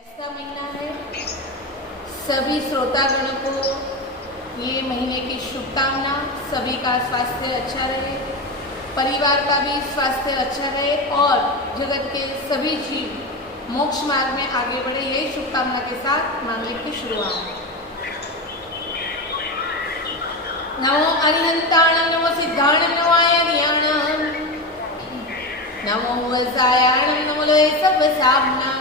ऐसा महीना है, सभी श्रोतागणों को ये महीने की शुभकामना। सभी का स्वास्थ्य अच्छा रहे, परिवार का भी स्वास्थ्य अच्छा रहे और जगत के सभी जीव मोक्ष मार्ग में आगे बढ़े, यही शुभकामना के साथ मामले की शुरुआत। नमो अरिहंताणं, नमो सिद्धाणं, नमो आयर्याणं, नमो वसायाणं, नमो लये सर्वसाम्नां,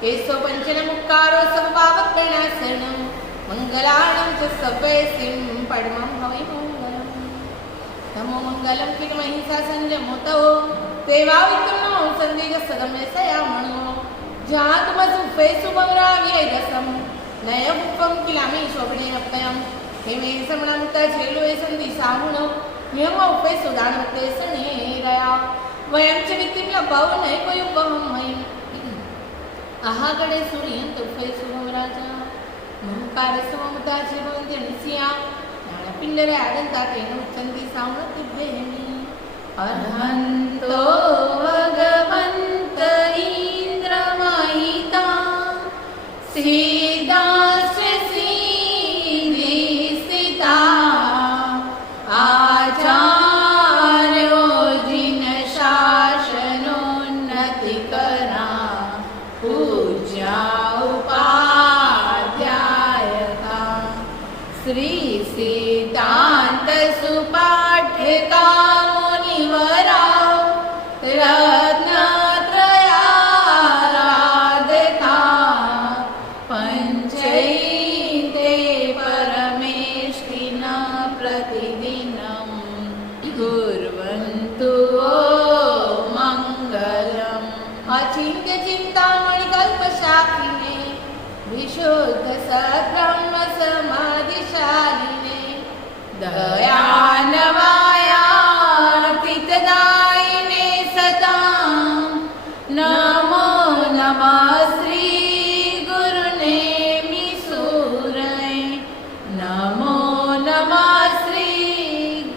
केशव पंचनमुक्कारो सर्वपापप्रणाशनं, मंगलाणं च सर्वैसिं परमं हवै मंगलम्। नमो मंगलं किर्महिंसा संयमोतो देवाविक्रमो सन्दिग्धसदमयसयामणो जातमसुफे सुभवराव्येदसं नयमुपं किलामि शोभनेनप्तयं हेमे समणमुक्ता झेलुवे सन्दिसामुणो म्यमौपे सुदानवते सनेरया वयं च वित्तिं लभवनैकोयुपहं मयम् आहागडे सूर्यन्तुफे शुभवराजा महकारसममुदा जीवन्त्यनिस्या ज्ञानपिण्डरे आदन्ता तेन उच्चन्ति साम्रतिभ्येमि अर्हन्तो भगवन्त इन्द्रमहिता सीदास्य सीदि स्थिता आचार्यो जिनशासनोन्नतिकरा पूज्या उपाध्यायका श्री सिद्धान्त सुपाठका मुनिवरा रत्नत्रयाराधका पंचैते परमेष्टिना प्रतिदिनं कुर्वन्तु मङ्गलम्। अचिन्त्य चिन्तामणि कल्पशाखिने विशुद्ध सद्ब्रह्म समाधिशालिने दयानवायार्पितदायिने सतां नमो नमः श्री गुरुनेमि सूरय नमो नमः श्री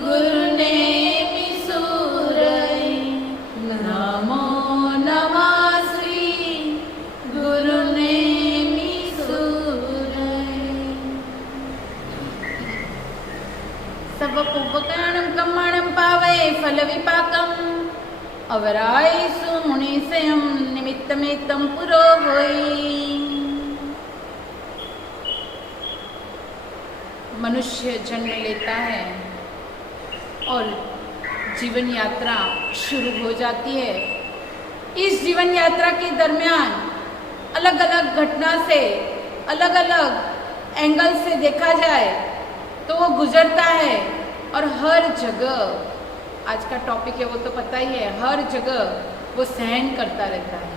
गुरुनेमि सूरय नमो नमः श्री गुरुनेमि सूरय। सर्वपूर्वकाणं कम्माणं पावये फलविपाकम् अवरायसु मुनिसयं निमित्तमेतं पुरो होई। मनुष्य जन्म लेता है और जीवन यात्रा शुरू हो जाती है। इस जीवन यात्रा के दरमियान अलग अलग घटना से, अलग अलग एंगल से देखा जाए तो वो गुजरता है और हर जगह, आज का टॉपिक है वो तो पता ही है, हर जगह वो सहन करता रहता है।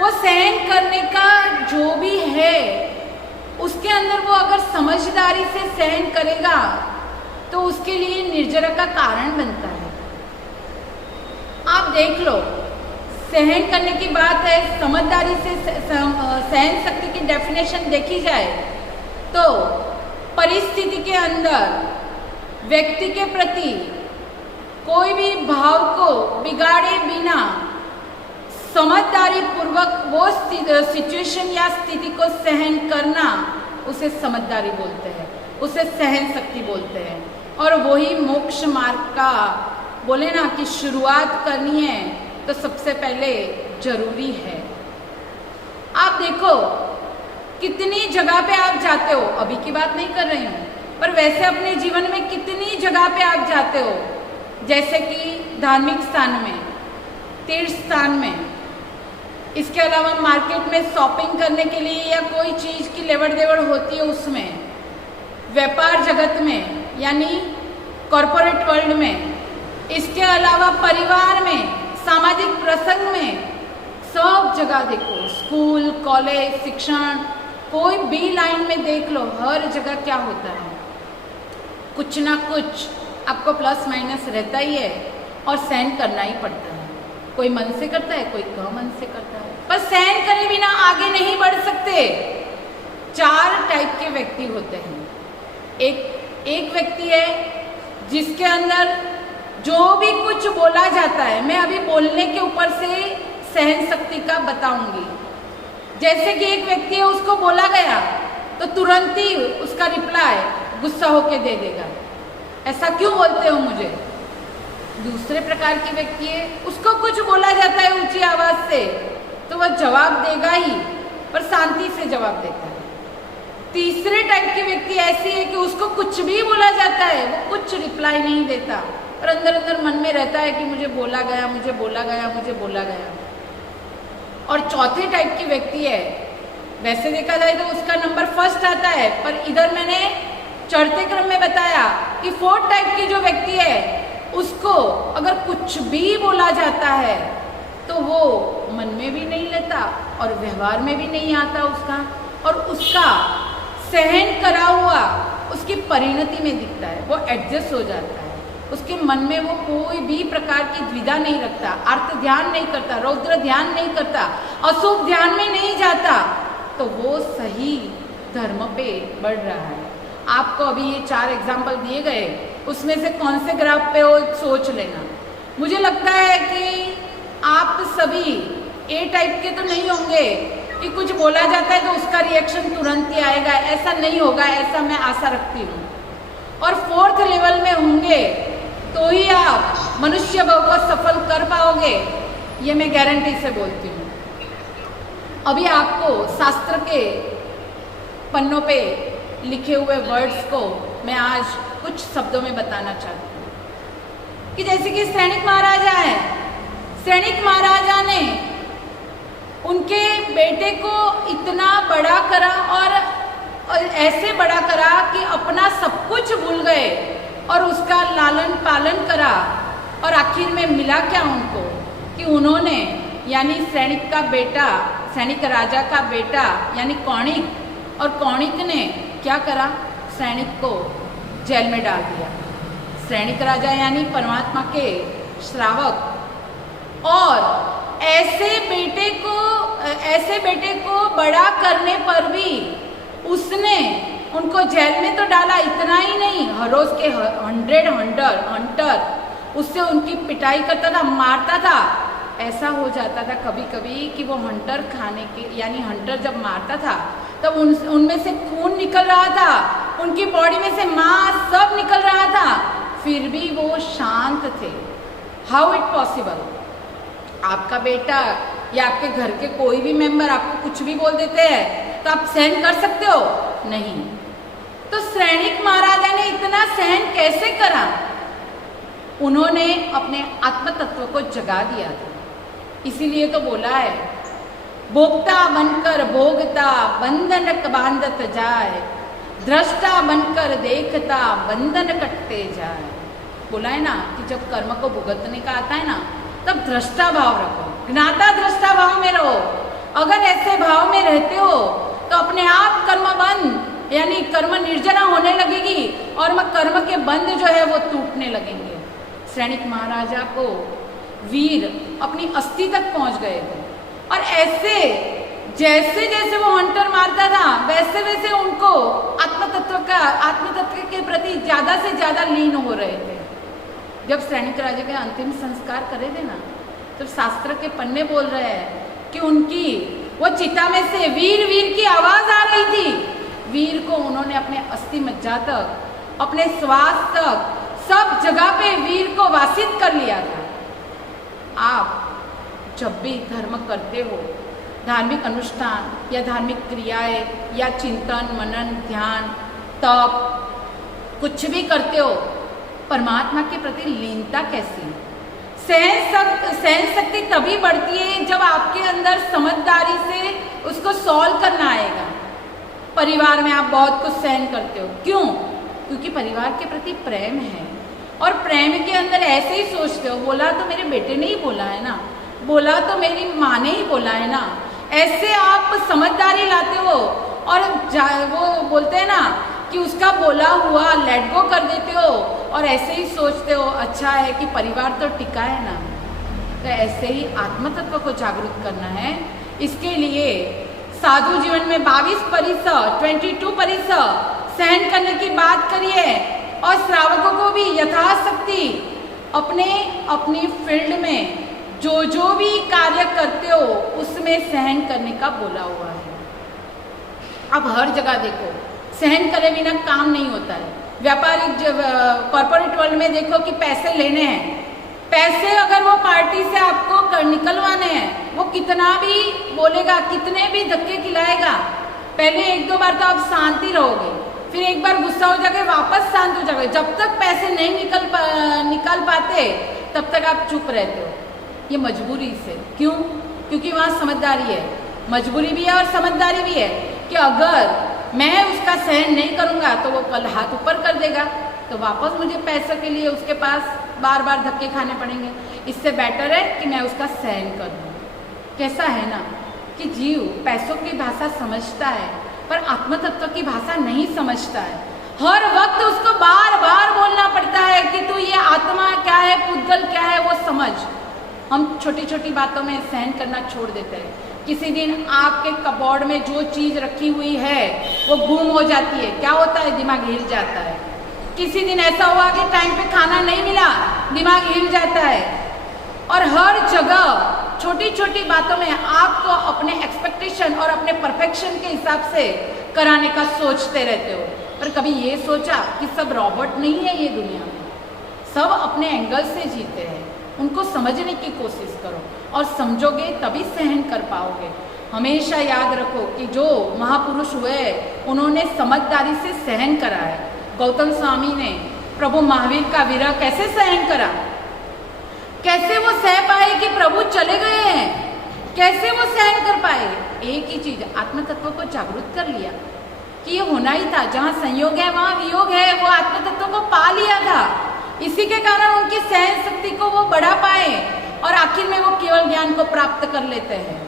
वो सहन करने का जो भी है उसके अंदर वो अगर समझदारी से सहन करेगा तो उसके लिए निर्जरा का कारण बनता है। आप देख लो, सहन करने की बात है, समझदारी से सहन शक्ति की डेफिनेशन देखी जाए तो परिस्थिति के अंदर व्यक्ति के प्रति कोई भी भाव को बिगाड़े बिना समझदारी पूर्वक वो सिचुएशन या स्थिति को सहन करना, उसे समझदारी बोलते हैं, उसे सहन शक्ति बोलते हैं। और वही मोक्ष मार्ग का बोले ना कि शुरुआत करनी है तो सबसे पहले जरूरी है। आप देखो कितनी जगह पे आप जाते हो, अभी की बात नहीं कर रही हूँ, पर वैसे अपने जीवन में कितनी जगह पे आप जाते हो, जैसे कि धार्मिक स्थान में, तीर्थ स्थान में, इसके अलावा मार्केट में शॉपिंग करने के लिए या कोई चीज़ की लेवड़ देवड़ होती है उसमें, व्यापार जगत में यानी कॉरपोरेट वर्ल्ड में, इसके अलावा परिवार में, सामाजिक प्रसंग में, सब जगह देखो, स्कूल, कॉलेज, शिक्षण, कोई भी लाइन में देख लो, हर जगह क्या होता है, कुछ ना कुछ आपको प्लस माइनस रहता ही है और सहन करना ही पड़ता है। कोई मन से करता है, कोई कम मन से करता है, पर सहन करे बिना आगे नहीं बढ़ सकते। 4 टाइप के व्यक्ति होते हैं। एक व्यक्ति है जिसके अंदर जो भी कुछ बोला जाता है, मैं अभी बोलने के ऊपर से सहन शक्ति का बताऊंगी। जैसे कि एक व्यक्ति है, उसको बोला गया तो तुरंत ही उसका रिप्लाई गुस्सा होके दे देगा, ऐसा क्यों बोलते हो मुझे। दूसरे प्रकार की व्यक्ति है, उसको कुछ बोला जाता है ऊंची आवाज से तो वह जवाब देगा ही, पर शांति से जवाब देता है। तीसरे टाइप की व्यक्ति ऐसी है कि उसको कुछ भी बोला जाता है, वो कुछ रिप्लाई नहीं देता, और अंदर अंदर मन में रहता है कि मुझे बोला गया, मुझे बोला गया, मुझे बोला गया। और चौथे टाइप की व्यक्ति है, वैसे देखा जाए तो उसका नंबर फर्स्ट आता है, पर इधर मैंने चढ़ते क्रम में बताया कि फोर्थ टाइप की जो व्यक्ति है, उसको अगर कुछ भी बोला जाता है तो वो मन में भी नहीं लेता और व्यवहार में भी नहीं आता उसका, और उसका सहन करा हुआ उसकी परिणति में दिखता है, वो एडजस्ट हो जाता है। उसके मन में वो कोई भी प्रकार की द्विधा नहीं रखता, अर्थ ध्यान नहीं करता, रौद्र ध्यान नहीं करता, अशुभ ध्यान में नहीं जाता, तो वो सही धर्म पे बढ़ रहा है। आपको अभी ये 4 एग्जाम्पल दिए गए, उसमें से कौन से ग्राफ पे हो सोच लेना। मुझे लगता है कि आप सभी ए टाइप के तो नहीं होंगे कि कुछ बोला जाता है तो उसका रिएक्शन तुरंत ही आएगा, ऐसा नहीं होगा, ऐसा मैं आशा रखती हूँ। और 4th लेवल में होंगे तो ही आप मनुष्य भाव को सफल कर पाओगे, ये मैं गारंटी से बोलती हूँ। अभी आपको शास्त्र के पन्नों पे लिखे हुए वर्ड्स को मैं आज कुछ शब्दों में बताना चाहती हूँ कि जैसे कि सैनिक महाराजा है, सैनिक महाराजा ने उनके बेटे को इतना बड़ा करा और ऐसे बड़ा करा कि अपना सब कुछ भूल गए और उसका लालन पालन करा, और आखिर में मिला क्या उनको कि उन्होंने यानी सैनिक का बेटा, सैनिक राजा का बेटा यानी कौणिक, और कौणिक ने क्या करा, सैनिक को जेल में डाल दिया। सैनिक राजा यानी परमात्मा के श्रावक, और ऐसे बेटे को बड़ा करने पर भी उसने उनको जेल में तो डाला, इतना ही नहीं, हर रोज के 100 हंटर उससे उनकी पिटाई करता था, मारता था। ऐसा हो जाता था कभी कभी कि वो हंटर खाने के यानी हंटर जब मारता था तब उनमें से खून निकल रहा था, उनकी बॉडी में से मांस सब निकल रहा था, फिर भी वो शांत थे। How it possible? आपका बेटा या आपके घर के कोई भी मेंबर आपको कुछ भी बोल देते हैं तो आप सहन कर सकते हो? नहीं। तो सैनिक महाराजा ने इतना सहन कैसे करा? उन्होंने अपने आत्म तत्व को जगा दिया था। इसीलिए तो बोला है, भोक्ता बनकर भोगता बंधन बांधत जाए, दृष्टा बनकर देखता बंधन कटते जाए। बोला है ना कि जब कर्म को भुगतने का आता है ना, तब दृष्टा भाव रखो, ज्ञाता दृष्टा भाव में रहो। अगर ऐसे भाव में रहते हो तो अपने आप कर्म बंध यानी कर्म निर्जना होने लगेगी और कर्म के बंध जो है वो टूटने लगेंगे। सैनिक महाराजा को वीर अपनी अस्थि तक पहुंच गए थे, और ऐसे जैसे जैसे वो हंटर मारता था वैसे वैसे उनको आत्मतत्व के प्रति ज्यादा से ज्यादा लीन हो रहे थे। जब सैनिक राजा के अंतिम संस्कार करे थे ना, तो शास्त्र के पन्ने बोल रहे हैं कि उनकी वो चिता में से वीर वीर की आवाज आ रही थी। वीर को उन्होंने अपने अस्थि मज्जा तक, अपने श्वास तक, सब जगह पे वीर को वासित कर लिया था। आप जब भी धर्म करते हो, धार्मिक अनुष्ठान या धार्मिक क्रियाएं या चिंतन मनन ध्यान तप कुछ भी करते हो, परमात्मा के प्रति लीनता कैसी है? सहन शक्ति तभी बढ़ती है जब आपके अंदर समझदारी से उसको सॉल्व करना आएगा। परिवार में आप बहुत कुछ सहन करते हो, क्यों? क्योंकि परिवार के प्रति प्रेम है, और प्रेम के अंदर ऐसे ही सोचते हो, बोला तो मेरे बेटे ने ही बोला है ना, बोला तो मेरी माँ ने ही बोला है ना, ऐसे आप समझदारी लाते हो। और वो बोलते हैं ना कि उसका बोला हुआ लेट गो कर देते हो, और ऐसे ही सोचते हो अच्छा है कि परिवार तो टिका है ना। तो ऐसे ही आत्मतत्व को जागरूक करना है। इसके लिए साधु जीवन में 22 परिसर सहन करने की बात करिए, और श्रावकों को भी यथाशक्ति अपनी फील्ड में जो जो भी कार्य करते हो उसमें सहन करने का बोला हुआ है। अब हर जगह देखो, सहन करे बिना काम नहीं होता है। व्यापारिक कॉर्पोरेट वर्ल्ड में देखो कि पैसे लेने हैं, पैसे अगर वो पार्टी से आपको निकलवाने हैं, वो कितना भी बोलेगा, कितने भी धक्के खिलाएगा, पहले एक दो बार तो आप शांत ही रहोगे, फिर एक बार गुस्सा हो जाके वापस शांत हो जाओगे। जब तक पैसे नहीं निकल पाते तब तक आप चुप रहते हो, ये मजबूरी से। क्यों? क्योंकि वहाँ समझदारी है, मजबूरी भी है और समझदारी भी है कि अगर मैं उसका सहन नहीं करूँगा तो वो कल हाथ ऊपर कर देगा, तो वापस मुझे पैसों के लिए उसके पास बार बार धक्के खाने पड़ेंगे। इससे बेटर है कि मैं उसका सहन कर दूँ। कैसा है ना कि जीव पैसों की भाषा समझता है पर आत्म तत्व की भाषा नहीं समझता है। हर वक्त उसको बार बार बोलना पड़ता है कि तू ये आत्मा क्या है, पुद्गल क्या है, वो समझ। हम छोटी छोटी बातों में सहन करना छोड़ देते हैं। किसी दिन आपके कबोर्ड में जो चीज़ रखी हुई है वो गुम हो जाती है, क्या होता है? दिमाग हिल जाता है। किसी दिन ऐसा हुआ कि टाइम पे खाना नहीं मिला, दिमाग हिल जाता है। और हर जगह छोटी छोटी बातों में आपको अपने एक्सपेक्टेशन और अपने परफेक्शन के हिसाब से कराने का सोचते रहते हो। पर कभी ये सोचा कि सब रॉबोट नहीं है ये दुनिया में, सब अपने एंगल से जीते हैं। उनको समझने की कोशिश करो और समझोगे तभी सहन कर पाओगे। हमेशा याद रखो कि जो महापुरुष हुए उन्होंने समझदारी से सहन करा है। गौतम स्वामी ने प्रभु महावीर का विरह कैसे सहन करा, कैसे वो सह पाए कि प्रभु चले गए हैं, कैसे वो सहन कर पाए? एक ही चीज, आत्म तत्व को जागरूक कर लिया कि ये होना ही था, जहाँ संयोग है वहाँ वियोग है, वो आत्म तत्व को पा लिया था। इसी के कारण उनकी सहन शक्ति को वो बढ़ा पाए और आखिर में वो केवल ज्ञान को प्राप्त कर लेते हैं।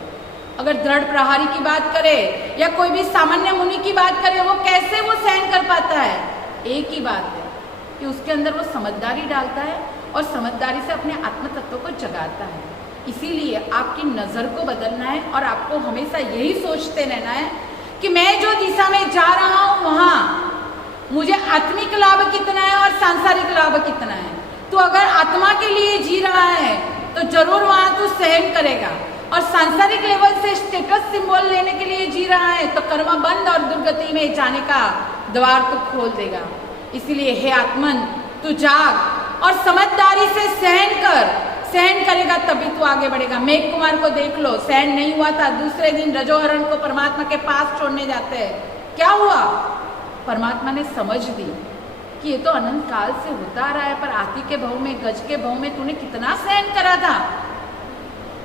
अगर दृढ़ प्रहारी की बात करें या कोई भी सामान्य मुनि की बात करें, वो कैसे वो सहन कर पाता है? एक ही बात है कि उसके अंदर वो समझदारी डालता है और समझदारी से अपने आत्म तत्व को जगाता है। इसीलिए आपकी नज़र को बदलना है और आपको हमेशा यही सोचते रहना है कि मैं जो दिशा में जा रहा हूँ वहाँ मुझे आत्मिक लाभ कितना है और सांसारिक लाभ कितना है। तो अगर आत्मा के लिए जी रहा है तो जरूर वहाँ तू सहन करेगा, और सांसारिक लेवल से स्टेटस सिंबल लेने के लिए जी रहा है तो कर्म बंद और दुर्गति में जाने का द्वार तो खोल देगा। इसीलिए हे आत्मन, तू जाग और समझदारी से सहन कर। सहन करेगा तभी तू आगे बढ़ेगा। मेघ कुमार को देख लो, सहन नहीं हुआ था, दूसरे दिन रजोहरण को परमात्मा के पास छोड़ने जाते हैं। क्या हुआ? परमात्मा ने समझ दी कि ये तो अनंत काल से होता आ रहा है, पर हाथी के भाव में, गज के भाव में तूने कितना सहन करा था।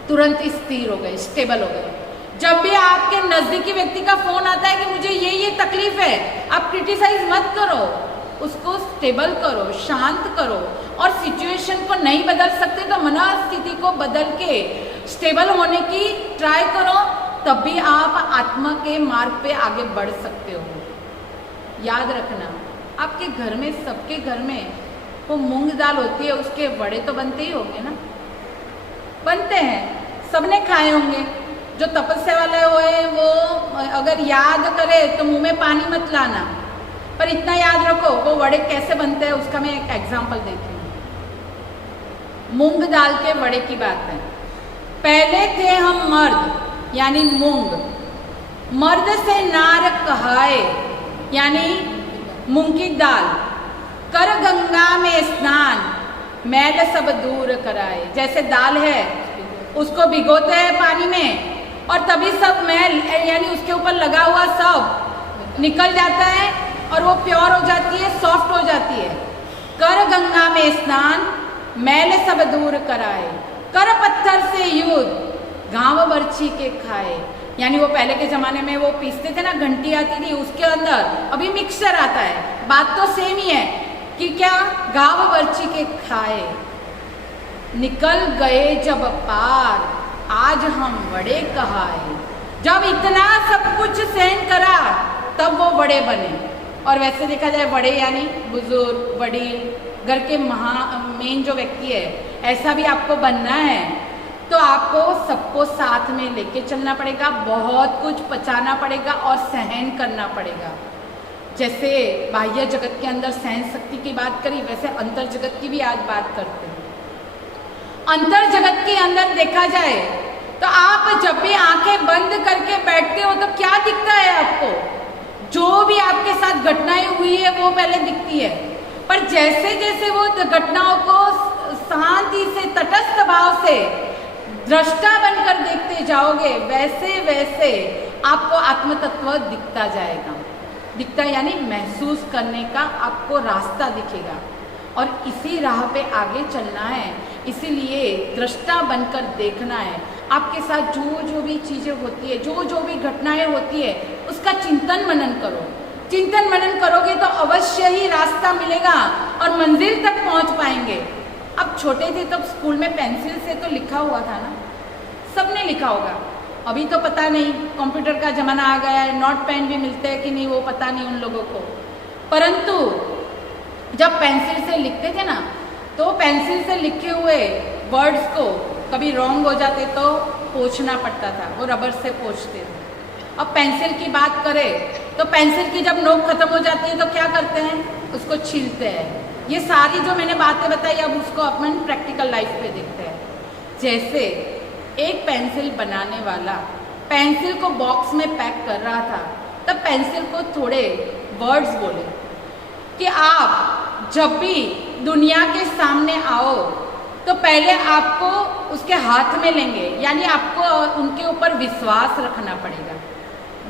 तुरंत स्थिर हो गए, स्टेबल हो गए। जब भी आपके नजदीकी व्यक्ति का फोन आता है कि मुझे ये तकलीफ है, आप क्रिटिसाइज मत करो, उसको स्टेबल करो, शांत करो। और सिचुएशन को नहीं बदल सकते तो मनस्थिति को बदल के स्टेबल होने की ट्राई करो, तब भी आप आत्मा के मार्ग पे आगे बढ़ सकते हो। याद रखना, आपके घर में, सबके घर में वो मूंग दाल होती है, उसके वड़े तो बनते ही होंगे ना, बनते हैं, सबने खाए होंगे। जो तपस्या वाले हुए वो अगर याद करे तो मुंह में पानी मत लाना, पर इतना याद रखो वो वड़े कैसे बनते हैं उसका मैं एक एग्जांपल देती हूँ। मूंग दाल के वड़े की बात है। पहले थे हम मर्द यानी मूंग, मर्द से नार कहाए यानी मूंग की दाल, कर गंगा में स्नान मैल सब दूर कराए। जैसे दाल है उसको भिगोते हैं पानी में और तभी सब मैल यानी उसके ऊपर लगा हुआ सब निकल जाता है और वो प्योर हो जाती है, सॉफ्ट हो जाती है। कर गंगा में स्नान मैल सब दूर कराए, कर पत्थर से युद्ध गांव बर्छी के खाए। यानी वो पहले के ज़माने में वो पीसते थे ना, घंटी आती थी, उसके अंदर अभी मिक्सचर आता है, बात तो सेम ही है कि क्या गांव बर्छी के खाए। निकल गए जब पार आज हम वड़े कहाए। जब इतना सब कुछ सहन करा तब वो वड़े बने। और वैसे देखा जाए वड़े यानी बुजुर्ग, वडील, घर के मेन जो व्यक्ति है, ऐसा भी आपको बनना है तो आपको सबको साथ में लेके चलना पड़ेगा, बहुत कुछ पचाना पड़ेगा और सहन करना पड़ेगा। जैसे बाह्य जगत के अंदर सहन शक्ति की बात करी, वैसे अंतर जगत की भी आज बात करते हैं। अंतर जगत के अंदर देखा जाए तो आप जब भी आंखें बंद करके बैठते हो तो क्या दिखता है आपको? जो भी आपके साथ घटनाएं हुई है वो पहले दिखती है, पर जैसे जैसे वो घटनाओं को शांति से, तटस्थ भाव से दृष्टा बनकर देखते जाओगे, वैसे वैसे आपको आत्म तत्व दिखता जाएगा। दिखता यानी महसूस करने का आपको रास्ता दिखेगा, और इसी राह पे आगे चलना है। इसीलिए दृष्टा बनकर देखना है। आपके साथ जो भी चीज़ें होती है, जो भी घटनाएं होती है, उसका चिंतन मनन करो। चिंतन मनन करोगे तो अवश्य ही रास्ता मिलेगा और मंजिल तक पहुंच पाएंगे। अब छोटे थे तब स्कूल में पेंसिल से तो लिखा हुआ था ना, सबने लिखा होगा। अभी तो पता नहीं, कंप्यूटर का ज़माना आ गया है, नोट पेन भी मिलते हैं कि नहीं वो पता नहीं उन लोगों को। परंतु जब पेंसिल से लिखते थे ना, तो पेंसिल से लिखे हुए वर्ड्स को कभी रॉन्ग हो जाते तो पोंछना पड़ता था, वो रबर से पोंछते थे। अब पेंसिल की बात करें तो पेंसिल की जब नोक खत्म हो जाती है तो क्या करते हैं? उसको छीलते हैं। ये सारी जो मैंने बातें बताई, अब उसको अपन प्रैक्टिकल लाइफ पे देखते हैं। जैसे एक पेंसिल बनाने वाला पेंसिल को बॉक्स में पैक कर रहा था, तब पेंसिल को थोड़े वर्ड्स बोले कि आप जब भी दुनिया के सामने आओ तो पहले आपको उसके हाथ में लेंगे, यानी आपको उनके ऊपर विश्वास रखना पड़ेगा।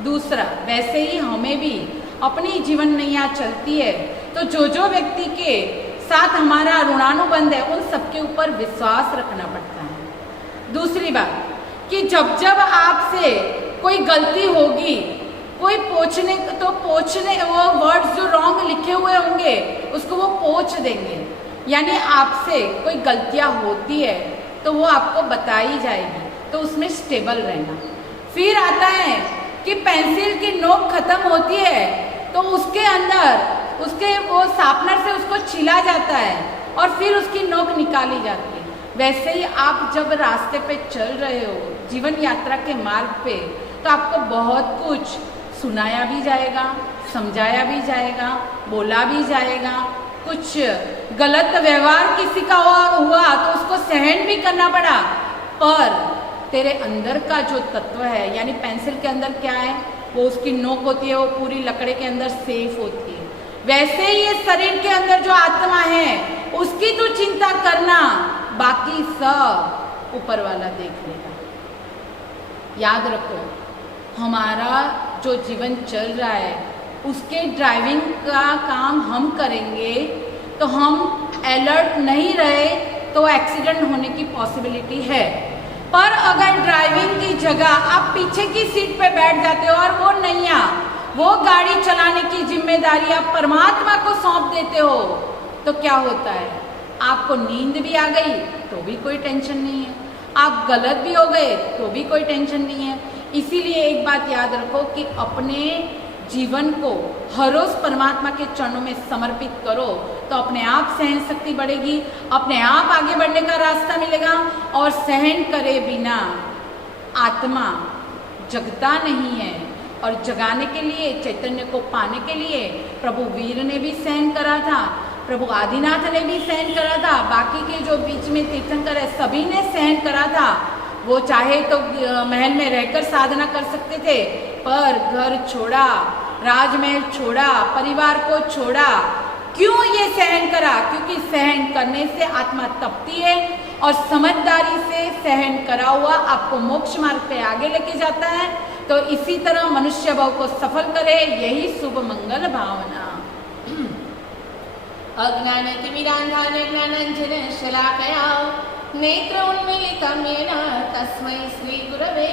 दूसरा, वैसे ही हमें भी अपनी जीवन नैया चलती है तो जो व्यक्ति के साथ हमारा ऋणानुबंध है उन सबके ऊपर विश्वास रखना पड़ता है। दूसरी बात कि जब आपसे कोई गलती होगी, कोई पोंछने वो वर्ड्स जो रॉन्ग लिखे हुए होंगे उसको वो पोंछ देंगे, यानी आपसे कोई गलतियां होती है तो वो आपको बताई जाएगी, तो उसमें स्टेबल रहना। फिर आता है कि पेंसिल की नोक खत्म होती है तो उसके अंदर उसके वो शार्पनर से उसको छिला जाता है और फिर उसकी नोक निकाली जाती है। वैसे ही आप जब रास्ते पे चल रहे हो जीवन यात्रा के मार्ग पे, तो आपको बहुत कुछ सुनाया भी जाएगा, समझाया भी जाएगा, बोला भी जाएगा। कुछ गलत व्यवहार किसी का हुआ तो उसको सहन भी करना पड़ा, पर तेरे अंदर का जो तत्व है, यानी पेंसिल के अंदर क्या है, वो उसकी नोक होती है, वो पूरी लकड़े के अंदर सेफ होती है। वैसे ही ये शरीर के अंदर जो आत्मा है उसकी तो चिंता करना, बाकी सब ऊपर वाला देख लेगा। याद रखो, हमारा जो जीवन चल रहा है उसके ड्राइविंग का काम हम करेंगे, तो हम अलर्ट नहीं रहे तो एक्सीडेंट होने की पॉसिबिलिटी है। पर अगर ड्राइविंग की जगह आप पीछे की सीट पे बैठ जाते हो और वो नैया, वो गाड़ी चलाने की जिम्मेदारी आप परमात्मा को सौंप देते हो, तो क्या होता है? आपको नींद भी आ गई तो भी कोई टेंशन नहीं है, आप गलत भी हो गए तो भी कोई टेंशन नहीं है। इसीलिए एक बात याद रखो कि अपने जीवन को हर रोज परमात्मा के चरणों में समर्पित करो, तो अपने आप सहन शक्ति बढ़ेगी, अपने आप आगे बढ़ने का रास्ता मिलेगा। और सहन करे बिना आत्मा जगता नहीं है, और जगाने के लिए, चैतन्य को पाने के लिए प्रभु वीर ने भी सहन करा था, प्रभु आदिनाथ ने भी सहन करा था, बाकी के जो बीच में तीर्थंकर है सभी ने सहन करा था। वो चाहे तो महल में रहकर साधना कर सकते थे, पर घर छोड़ा, राजमहल छोड़ा, परिवार को छोड़ा। क्यों ये सहन करा? क्योंकि सहन करने से आत्मा तपती है और समझदारी से सहन करा हुआ आपको मोक्ष मार्ग पे आगे लेके जाता है। तो इसी तरह मनुष्य भाव को सफल करे, यही शुभ मंगल भावना। अज्ञानतिमिरान्धान ज्ञानाञ्जन शलाकया नेत्र उन्मीलितं येन तस्मै श्री गुरवे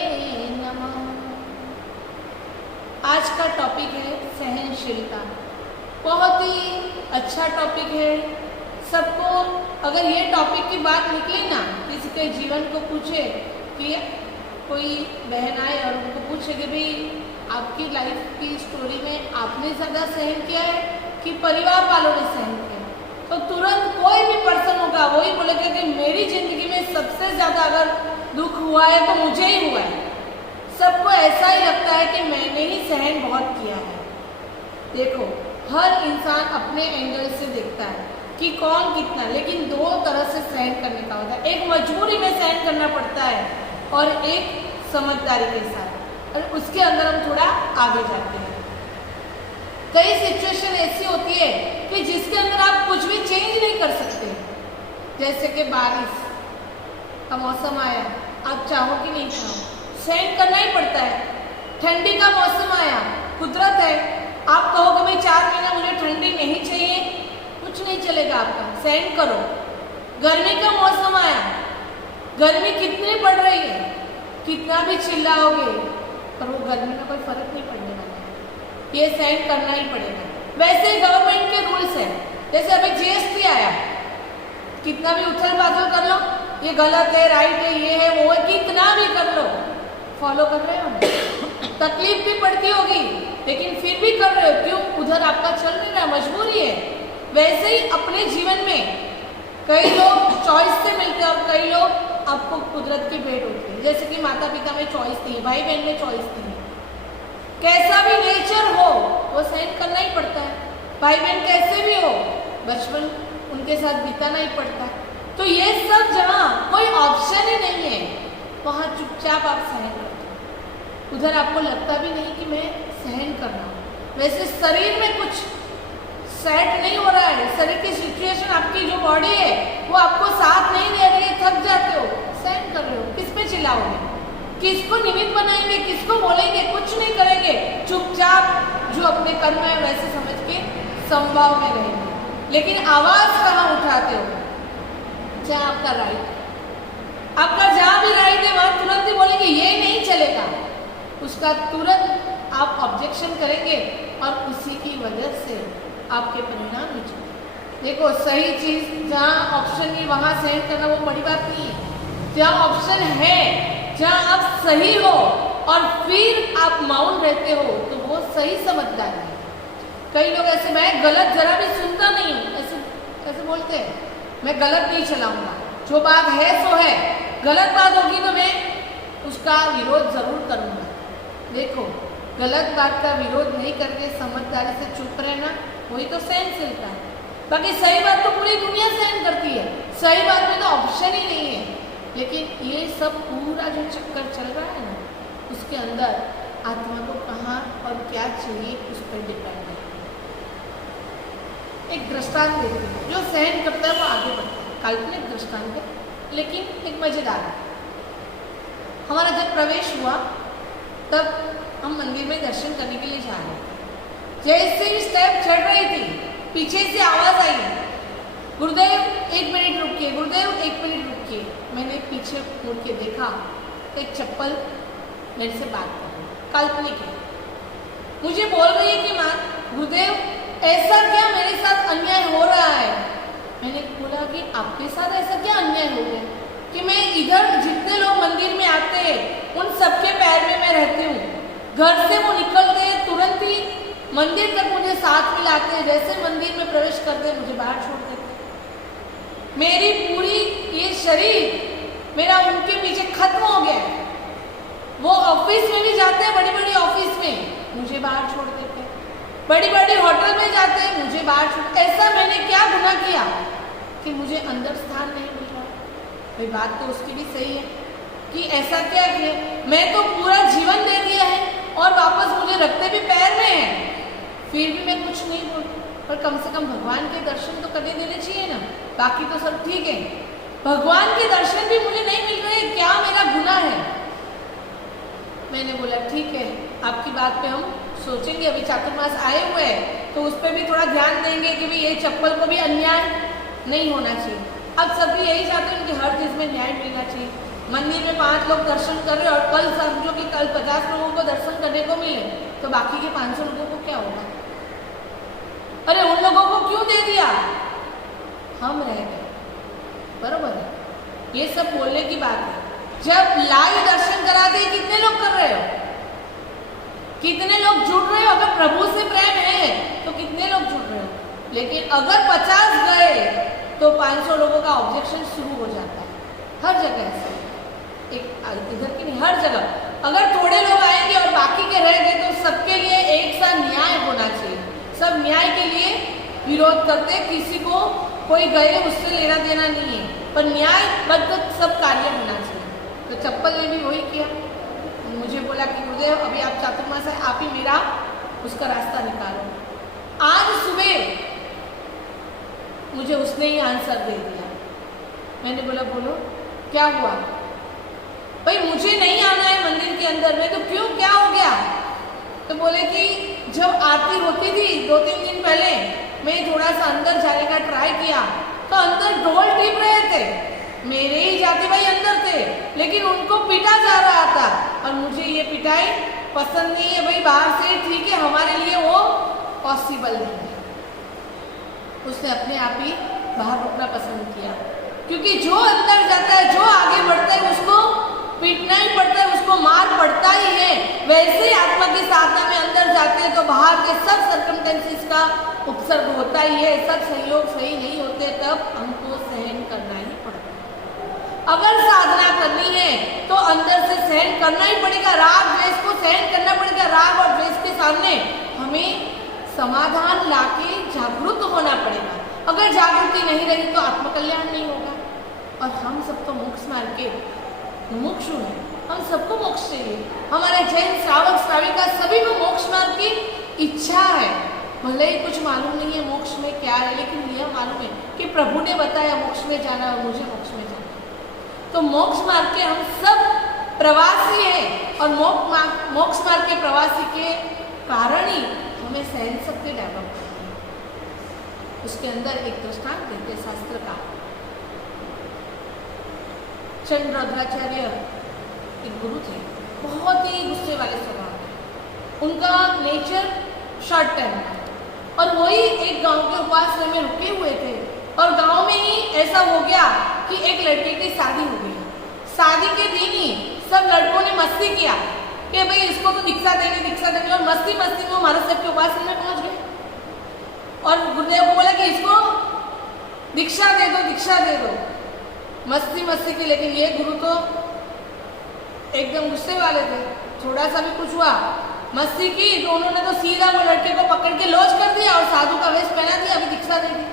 नमः। आज का टॉपिक है सहनशीलता। बहुत ही अच्छा टॉपिक है। सबको अगर ये टॉपिक की बात निकले ना, किसी के जीवन को पूछे कि कोई बहन आए और उनको पूछे कि भाई आपकी लाइफ की स्टोरी में आपने ज़्यादा सहन किया है कि परिवार वालों ने सहन किया, तो तुरंत कोई भी पर्सन होगा वही बोलेगा कि मेरी ज़िंदगी में सबसे ज़्यादा अगर दुख हुआ है तो मुझे ही हुआ है। सबको ऐसा ही लगता है कि मैंने ही सहन बहुत किया है। देखो, हर इंसान अपने एंगल से देखता है। कि कौन कितना, लेकिन दो तरह से सहन करने का होता है। एक मजबूरी में सहन करना पड़ता है और एक समझदारी के साथ, और उसके अंदर हम थोड़ा आगे जाते हैं। कई सिचुएशन ऐसी होती है कि जिसके अंदर आप कुछ भी चेंज नहीं कर सकते, जैसे कि बारिश का मौसम आया, आप चाहो कि नहीं चाहो सहन करना ही पड़ता है। ठंडी का मौसम आया, कुदरत है, आप कहो कि भाई 4 महीना मुझे ठंडी नहीं चाहिए, कुछ नहीं चलेगा आपका, सहन करो। गर्मी का मौसम आया, गर्मी कितनी पड़ रही है, कितना भी चिल्लाओगे पर वो गर्मी में कोई फर्क नहीं पड़ने वाला है, ये सहन करना ही पड़ेगा। वैसे ही गवर्नमेंट के रूल्स हैं, जैसे अभी GST आया, कितना भी उथल पाथल कर लो, ये गलत है, राइट है, ये है, वो है, कितना भी कर लो, फॉलो कर रहे हो। तकलीफ भी पड़ती होगी लेकिन फिर भी कर रहे हो, क्यों? उधर आपका चल नहीं रहा, मजबूरी है। वैसे ही अपने जीवन में कई लोग चॉइस से मिलते हैं और कई लोग आपको कुदरत की भेंट होती है। जैसे कि माता पिता में चॉइस थी, भाई बहन में चॉइस थी, कैसा भी नेचर हो वो सहन करना ही पड़ता है। भाई बहन कैसे भी हो, बचपन उनके साथ बिताना ही पड़ता है। तो ये सब जहाँ कोई ऑप्शन ही नहीं है, वहाँ चुपचाप आप सहन करते हो। उधर आपको लगता भी नहीं कि मैं सहन कर रहा हूँ। वैसे शरीर में कुछ सेट नहीं हो रहा है, शरीर की सिचुएशन, आपकी जो बॉडी है वो आपको साथ नहीं दे रही है, थक जाते हो, सहन कर रहे हो, किस पे चिल्लाओगे, किसको निमित्त बनाएंगे, किसको बोलेंगे, कुछ नहीं करेंगे, चुपचाप जो अपने कर्म है वैसे समझ के संभाव में रहेंगे। लेकिन आवाज कहाँ उठाते हो? जहाँ आपका राइट, आपका जहाँ भी राइट है वहाँ तुरंत ही बोलेंगे ये नहीं चलेगा, उसका तुरंत आप ऑब्जेक्शन करेंगे और उसी की वजह से आपके परिणाम नीचे। देखो सही चीज जहाँ ऑप्शन नहीं वहाँ सहन करना वो बड़ी बात नहीं है। जहाँ ऑप्शन है, जहाँ आप सही हो और फिर आप मौन रहते हो तो वो सही समझदारी है। कई लोग ऐसे, मैं गलत जरा भी सुनता नहीं हूँ, ऐसे बोलते हैं, मैं गलत नहीं चलाऊंगा, जो बात है सो है, गलत बात होगी तो मैं उसका विरोध जरूर करूंगा। देखो गलत बात का विरोध नहीं करके समझदारी से चुप रहना वही तो सहनशीलता है। बाकी सही बात तो पूरी दुनिया सहन करती है, सही बात में तो ऑप्शन ही नहीं है। लेकिन ये सब पूरा जो चक्कर चल रहा है ना, उसके अंदर आत्मा को कहाँ और क्या चाहिए उस पर डिपेंड है। एक दृष्टांत देखते हैं, जो सहन करता है वो आगे बढ़ता है। काल्पनिक दृष्टांत है लेकिन एक मजेदार है। हमारा जब प्रवेश हुआ तब हम मंदिर में दर्शन करने के लिए जा रहे थे। जैसे ही स्टेप चढ़ रही थी पीछे से आवाज आई, गुरुदेव 1 मिनट रुकिए, गुरुदेव 1 मिनट रुकिए। मैंने पीछे मुड़ के देखा, एक चप्पल मेरे से बात कर रही, काल्पनिक है, मुझे बोल रही है कि माँ गुरुदेव ऐसा क्या मेरे साथ अन्याय हो रहा है। मैंने बोला कि आपके साथ ऐसा क्या अन्याय हो गया कि मैं इधर जितने लोग मंदिर में आते हैं उन सबके पैर में मैं रहती हूँ, घर से वो निकलते हैं तुरंत ही मंदिर तक मुझे साथ मिलाते हैं, जैसे मंदिर में प्रवेश करते हैं मुझे बाहर छोड़ देते। मेरी पूरी ये शरीर मेरा उनके पीछे खत्म हो गया है। वो ऑफिस में भी जाते हैं, बड़ी बड़ी ऑफिस में मुझे बाहर छोड़ देते हैं, बड़ी बड़ी होटल में जाते हैं मुझे बाहर छोड़। ऐसा मैंने क्या गुनाह किया कि मुझे अंदर स्थान नहीं मिल रहा? भाई बात तो उसकी भी सही है कि ऐसा क्या किया, मैं तो पूरा जीवन दे दिया है और वापस मुझे रखते भी पैर में है, फिर भी मैं कुछ नहीं बोलती। पर कम से कम भगवान के दर्शन तो करने देने चाहिए ना, बाकी तो सब ठीक है, भगवान के दर्शन भी मुझे नहीं मिल रहे, क्या मेरा गुनाह है? मैंने बोला ठीक है, आपकी बात पे हम सोचेंगे, अभी चातुर्मास आए हुए हैं तो उस पर भी थोड़ा ध्यान देंगे कि भाई ये चप्पल को भी अन्याय नहीं होना चाहिए। अब सभी यही चाहते हैं कि हर चीज़ में न्याय मिलना चाहिए। मंदिर में 5 लोग दर्शन कर रहे और कल समझो कि कल 50 लोगों को दर्शन करने को मिले तो बाकी के 500 लोगों को क्या होगा? अरे उन लोगों को क्यों दे दिया, हम रह गए। बरोबर है, ये सब बोलने की बात है। जब लाइव दर्शन कराते कितने लोग कर रहे हो, कितने लोग जुड़ रहे हो? अगर प्रभु से प्रेम है तो कितने लोग जुड़ रहे हो? लेकिन अगर 50 गए तो 500 लोगों का ऑब्जेक्शन शुरू हो जाता है। हर जगह ऐसा, एक इधर की नहीं, हर जगह अगर थोड़े लोग आएंगे और बाकी के रह गए तो सबके लिए एक सा न्याय होना चाहिए। सब न्याय के लिए विरोध करते, किसी को कोई गए उससे लेना देना नहीं है, पर न्यायबद्ध सब कार्य होना चाहिए। तो चप्पल ने भी वही किया, मुझे बोला कि गुरुदेव अभी आप चातुर्मास है, आप ही मेरा उसका रास्ता निकालो। आज सुबह मुझे उसने ही आंसर दे दिया। मैंने बोला बोलो क्या हुआ? भाई मुझे नहीं आना है मंदिर के अंदर में। तो क्यों, क्या हो गया? तो बोले कि जब आरती होती थी 2-3 दिन पहले, मैं थोड़ा सा अंदर जाने का ट्राई किया तो अंदर ढोल टिप रहे थे, मेरे ही जाति भाई अंदर थे, लेकिन उनको पीटा जा रहा था और मुझे ये पिटाई पसंद नहीं है। भाई बाहर से ठीक है, हमारे लिए वो पॉसिबल नहीं है। उसने अपने आप ही बाहर रुकना पसंद किया, क्योंकि जो अंदर जाता है, जो आगे बढ़ता है, उसको पीटना ही पड़ता है, उसको मार पड़ता ही है। वैसे ही आत्मा की साधना में अंदर जाते हैं तो बाहर के सब सर्कमस्टेंसेस का उपसर्ग होता ही है, सब सहयोग सही नहीं होते, तब हमको सहन करना ही पड़ता है। अगर साधना करनी है तो अंदर से सहन करना ही पड़ेगा, राग द्वेष को सहन करना पड़ेगा। राग और द्वेष के सामने हमें समाधान लाके जागरूक होना पड़ेगा। अगर जागृति नहीं रही तो आत्मकल्याण नहीं होगा। और हम सब तो मोक्ष मार्ग के मुमुक्षु हैं, हम सबको मोक्ष चाहिए। हमारे जैन श्रावक श्राविका सभी को मोक्ष मार्ग की इच्छा है। भले ही कुछ मालूम नहीं है मोक्ष में क्या है, लेकिन यह मालूम है कि प्रभु ने बताया मोक्ष में जाना और मुझे मोक्ष में जाना। तो मोक्ष मार्ग के हम सब प्रवासी हैं और मोक्ष मार्ग के प्रवासी के कारण ही हमें सहन शक्ति डेवलप करती है। उसके अंदर एक दृष्टांत देते शास्त्र का। चंद्रद्राचार्य एक गुरु थे, बहुत ही गुस्से वाले स्वभाव। उनका नेचर शॉर्ट टाइम था और वही एक गांव के उपासना में रुके हुए थे और गांव में ही ऐसा हो गया कि एक लड़के की शादी हो गई। शादी के दिन ही सब लड़कों ने मस्ती किया कि भाई इसको तो दीक्षा देंगे और मस्ती मस्ती में महाराज साहब के उपासना में पहुंच गए और गुरुदेव को बोला कि इसको दीक्षा दे दो मस्ती मस्ती की। लेकिन ये गुरु तो एकदम गुस्से वाले थे, थोड़ा सा भी कुछ हुआ मस्ती की तो उन्होंने तो सीधा वो लड़के को पकड़ के लॉन्च कर दिया और साधु का वेश पहना दिया, अभी दीक्षा दे दी।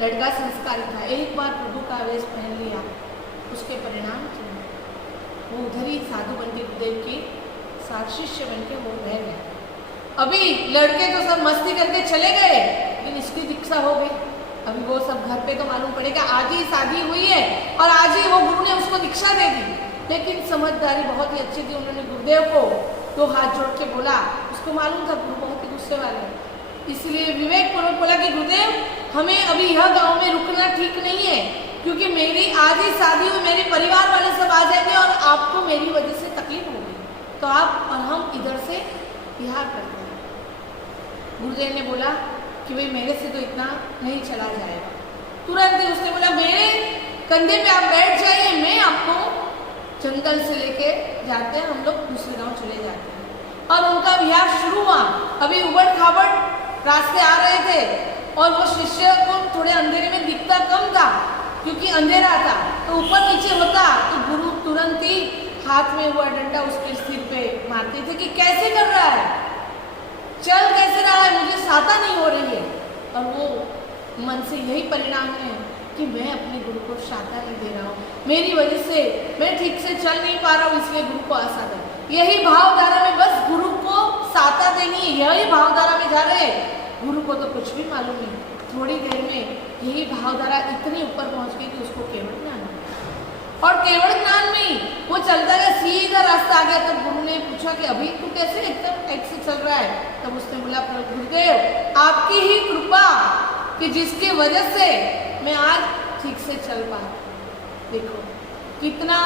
लड़का संस्कारी था, एक बार प्रभु का वेश पहन लिया, उसके परिणाम थे वो उधर ही साधु बन के गुरुदेव के साथ शिष्य बन के वो रह गए। अभी लड़के तो सब मस्ती करके चले गए, लेकिन इसकी दीक्षा हो गई। अभी वो सब घर पे तो मालूम पड़ेगा, आज ही शादी हुई है और आज ही वो गुरु ने उसको दीक्षा दे दी। लेकिन समझदारी बहुत ही अच्छी थी, उन्होंने गुरुदेव को 2 हाथ जोड़ के बोला। उसको मालूम था गुरु बहुत ही गुस्से वाले हैं, इसलिए विवेक पूर्वक बोला कि गुरुदेव हमें अभी यह गांव में रुकना ठीक नहीं है, क्योंकि मेरी आज ही शादी हुई, मेरे परिवार वाले सब आ जाएंगे और आपको मेरी वजह से तकलीफ होगी, तो आप और हम इधर से बिहार करते हैं। गुरुदेव ने बोला कि भाई मेरे से तो इतना नहीं चला जाएगा। तुरंत ही उसने बोला मेरे कंधे पे आप बैठ जाइए, मैं आपको जंगल से लेके जाते हैं, हम लोग दूसरे गांव चले जाते हैं। और उनका विहार शुरू हुआ। अभी उबड़ खाबड़ रास्ते आ रहे थे और वो शिष्य को थोड़े अंधेरे में दिखता कम था, क्योंकि अंधेरा था, तो ऊपर नीचे होता तो गुरु तुरंत ही हाथ में हुआ डंडा उसके सिर पे मारते थे कि कैसे कर रहा है, चल कैसे रहा है, मुझे साता नहीं हो रही है। और वो मन से यही परिणाम है कि मैं अपने गुरु को साता नहीं दे रहा हूँ, मेरी वजह से मैं ठीक से चल नहीं पा रहा हूँ, इसलिए गुरु को आसाता। यही भावधारा में बस गुरु को साता देनी, यही भावधारा में जा रहे। गुरु को तो कुछ भी मालूम नहीं, थोड़ी देर में यही भावधारा इतनी ऊपर पहुंच गई कि उसको केवल ज्ञान हो गया। और केवल ज्ञान में ही वो चलता गया, सीधा रास्ता आ गया। तब गुरु ने पूछा कि अभी तू कैसे एकदम ऐसे चल रहा है? तब उसने बोला गुरुदेव आपकी ही कृपा कि जिसकी वजह से मैं आज ठीक से चल पा। देखो कितना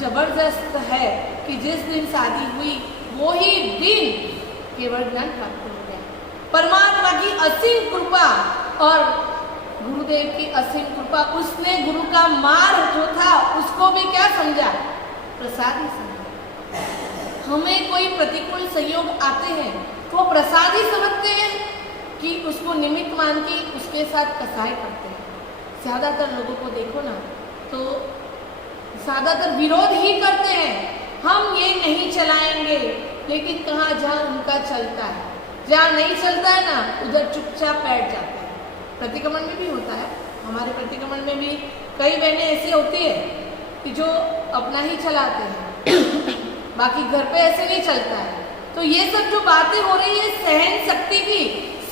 जबरदस्त है कि जिस दिन शादी हुई वो ही दिन केवल ज्ञान प्राप्त हो गया। परमात्मा की असीम कृपा और गुरुदेव की असीम कृपा। उसने गुरु का मार जो था उसको भी क्या समझा? प्रसाद ही समझा। हमें कोई प्रतिकूल संयोग आते हैं तो प्रसाद ही समझते हैं कि उसको निमित्त मान के उसके साथ कसाई करते हैं। ज़्यादातर लोगों को देखो ना तो ज़्यादातर विरोध ही करते हैं, हम ये नहीं चलाएंगे, लेकिन कहाँ जहाँ उनका चलता है, जहाँ नहीं चलता है ना उधर चुपचाप बैठ जाते हैं। प्रतिक्रमण में भी होता है, हमारे प्रतिक्रमण में भी कई बहनें ऐसी होती है कि जो अपना ही चलाते हैं, बाकी घर पे ऐसे नहीं चलता है। तो ये सब जो बातें हो रही है सहन शक्ति की,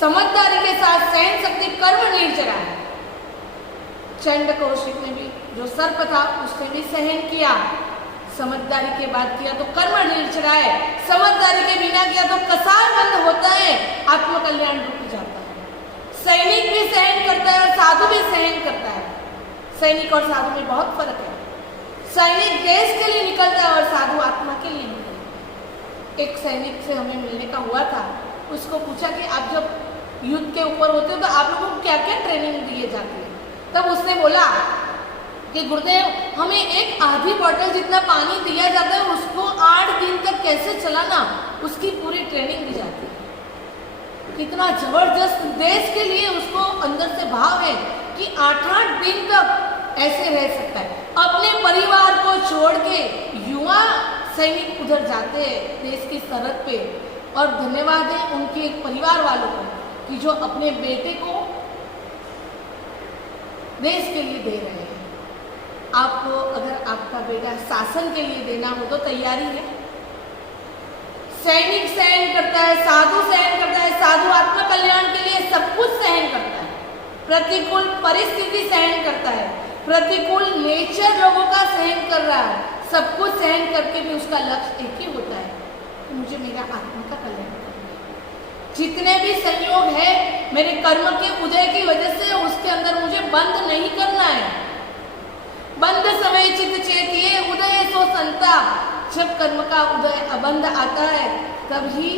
समझदारी के साथ सहन शक्ति कर्म निर्जरा है। चंड कौशिक ने भी, जो सर्प था उसने भी सहन किया, समझदारी के बाद किया तो कर्म निर्जरा है, समझदारी के बिना किया तो कसार बंद होता है, आत्मकल्याण रुक जाता है। सैनिक भी सहन करता है और साधु भी सहन करता है। सैनिक और साधु में बहुत फर्क है। सैनिक देश के लिए निकलता है और साधु आत्मा के लिए निकलता है। एक सैनिक से हमें मिलने का हुआ था, उसको पूछा कि आप जब युद्ध के ऊपर होते हो तो आप लोगों को क्या क्या ट्रेनिंग दिए जाती है। तब उसने बोला कि गुरुदेव, हमें एक आधी बोतल जितना पानी दिया जाता है, उसको 8 दिन तक कैसे चलाना, उसकी पूरी ट्रेनिंग दी जाती है। कितना जबरदस्त देश के लिए उसको अंदर से भाव है कि 8-8 दिन तक ऐसे रह सकता है। अपने परिवार को छोड़ के युवा सैनिक उधर जाते हैं देश की सरहद पे, और धन्यवाद है उनके परिवार वालों को कि जो अपने बेटे को देश के लिए दे रहे हैं। आपको अगर आपका बेटा शासन के लिए देना हो तो तैयारी है। सैनिक सहन करता है, साधु सहन करता है, साधु आत्म कल्याण के लिए सब कुछ सहन करता है, प्रतिकूल परिस्थिति सहन करता है, प्रतिकूल नेचर लोगों का सहन कर रहा है, सब कुछ सहन करके भी उसका लक्ष्य एक ही होता है कि मुझे मेरा आत्मा का कल्याण करना है। जितने भी संयोग है मेरे कर्म के उदय की वजह से, उसके अंदर मुझे बंद नहीं करना है। बंद समय चित चेतिए उदय सो संता। जब कर्म का उदय अबंध आता है तभी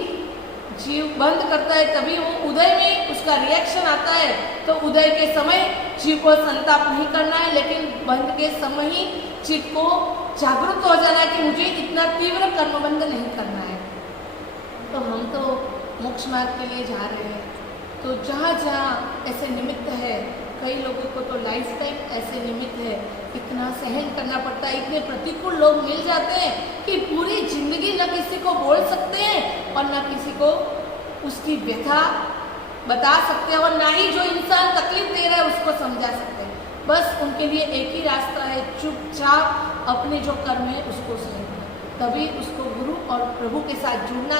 जीव बंद करता है, तभी वो उदय में उसका रिएक्शन आता है। तो उदय के समय जीव को संताप नहीं करना है, लेकिन बंद के समय ही चित्त को जागरूक हो जाना है कि मुझे इतना तीव्र कर्मबंध नहीं करना है। तो हम तो मोक्ष मार्ग के लिए जा रहे हैं, तो जहाँ जहाँ ऐसे निमित्त है, कई लोगों को तो लाइफ टाइम ऐसे निमित्त है, इतना सहन करना पड़ता है, इतने प्रतिकूल लोग मिल जाते हैं कि पूरी जिंदगी न किसी को बोल सकते हैं और न किसी को उसकी व्यथा बता सकते हैं, और ना ही जो इंसान तकलीफ दे रहा है उसको समझा सकते हैं। बस उनके लिए एक ही रास्ता है, चुपचाप अपने जो कर्म है उसको सहन, तभी उसको गुरु और प्रभु के साथ जुड़ना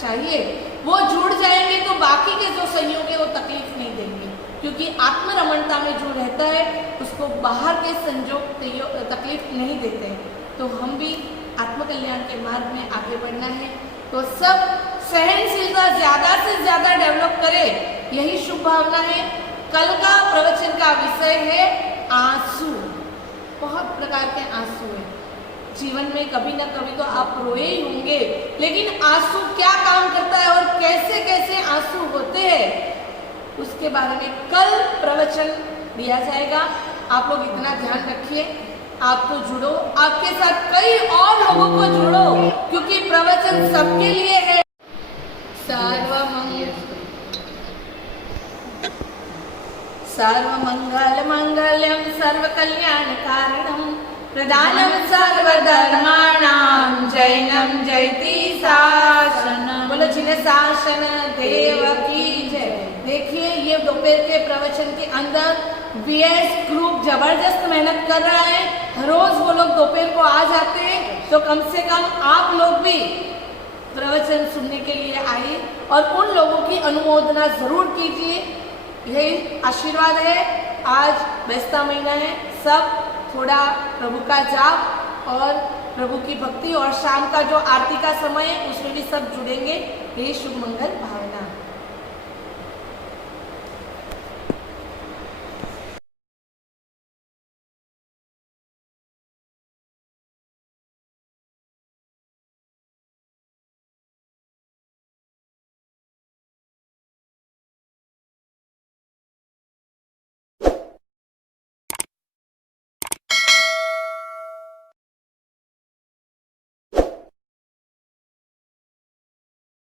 चाहिए। वो जुड़ जाएंगे तो बाकी के जो संयोग है वो तकलीफ नहीं देंगे, क्योंकि आत्मरमणता में जो रहता है उसको बाहर के संयोग तकलीफ नहीं देते हैं। तो हम भी आत्मकल्याण के मार्ग में आगे बढ़ना है, तो सब सहनशीलता ज़्यादा से ज़्यादा डेवलप करें, यही शुभ भावना है। कल का प्रवचन का विषय है आंसू। बहुत प्रकार के आंसू हैं जीवन में, कभी ना कभी तो आप रोए ही होंगे, लेकिन आंसू क्या काम करता है और कैसे कैसे आंसू होते हैं उसके बारे में कल प्रवचन दिया जाएगा। आप लोग इतना ध्यान रखिए, आप तो जुड़ो, आपके साथ कई और लोगों को जोड़ो, क्योंकि प्रवचन सबके लिए है। सर्वमंगल मंगलम सर्वकल्याण कारणम प्रदानम सर्वधर्माणां जैनम जयति शासनम। बोलो जिन्हें शासन देव की जय। देखिए ये दोपहर के प्रवचन के अंदर VS ग्रुप जबरदस्त मेहनत कर रहा है। रोज वो लोग दोपहर को आ जाते हैं, तो कम से कम आप लोग भी प्रवचन सुनने के लिए आइए और उन लोगों की अनुमोदना जरूर कीजिए। यही आशीर्वाद है। आज बैसता महीना है, सब थोड़ा प्रभु का जाप और प्रभु की भक्ति, और शाम का जो आरती का समय है उसमें भी सब जुड़ेंगे। ये शुभ मंगल।